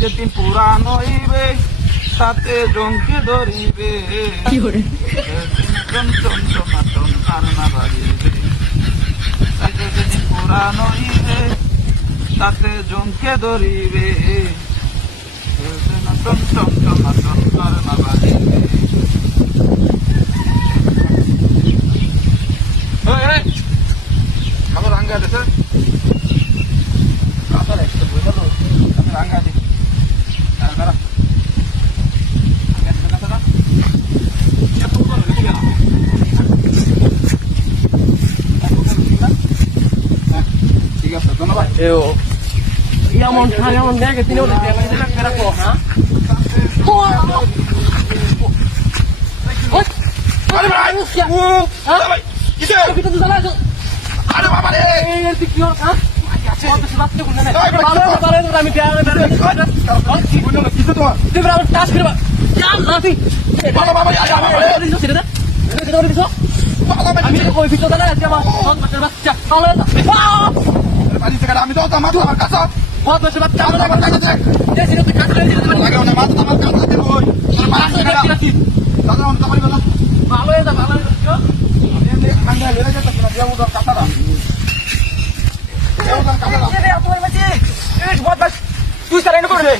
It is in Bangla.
যেদিন পুরানো হইবে তাতে জমকে ধরিবে আর না বাড়িবে তাতে যেদিন পুরানো হইবে তাতে জমকে ধরিবে আর না বাড়িবে। আমার রাঙ্গা আছে কাতার একটা বইটা তো আমি রাঙ্গা দিই দাঁড়া ঠিক আছে ধন্যবাদ। এমন এমন দেখে তিনি রাখো হ্যাঁ আরে বাবা রে কি হ্যাঁ আমি কিছু তোমার টাচ করবা বাবা বাবা আমি ওই ভিতরে দাঁড়াচ্ছি আমার বাচ্চা বাড়ি থেকে আমি তো আমার কাছে बहुत बच्चे बात আমার কাছে जैसे तो काट ले লাগে না মাথা আমার কাছে দেব ওই দাদা আমি তোমারই বলা ভালো এটা ভালো আমি এমনি খাঙ্গা লেগে যেতে না দেব ওর কাটারা দেব ওর কাটারা ये रे आप मेरे बच्चे ये बहुत बस तू सरेंडर कर दे